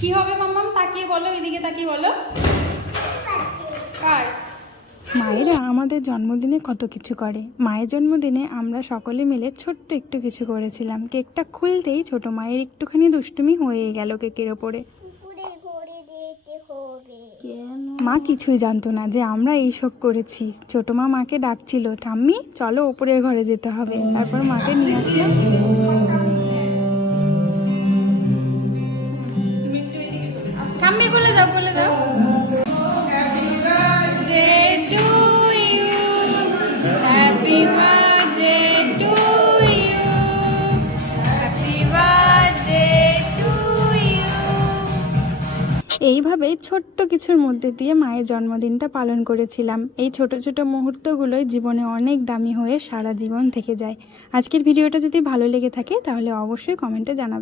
কি হবে মাম্মাম? তাকিয়ে বলো এদিকে তাকিয়ে বলো। কার? মায়েরা আমাদের জন্মদিনে কত কিছু করে। মায়ের জন্মদিনে আমরা সকলে মিলে ছোট্ট একটু কিছু করেছিলাম। কেকটা খুলতেই ছোট মায়ের একটুখানি দুষ্টুমি হয়ে গেল কেকের ওপরে। পুকুরে ভরে দিতে হবে। কেন? মা কিছুই জানতো না যে আমরা এইসব করেছি। ছোট মা মাকে ডাকছিল ঠাম্মি চলো ওপরের ঘরে যেতে হবে। তারপর মাকে নিয়ে আসলাম দাও কোলে দাও। Happy birthday to you happy birthday to you happy birthday to you এইভাবেই ছোট্ট কিছুর মধ্যে দিয়ে মায়ের জন্মদিনটা পালন করেছিলাম। এই ছোট ছোট মুহূর্তগুলোই জীবনে অনেক দামি হয়ে সারা জীবন থেকে যায়। আজকের ভিডিওটা যদি ভালো লেগে থাকে তাহলে অবশ্যই কমেন্টে জানাবেন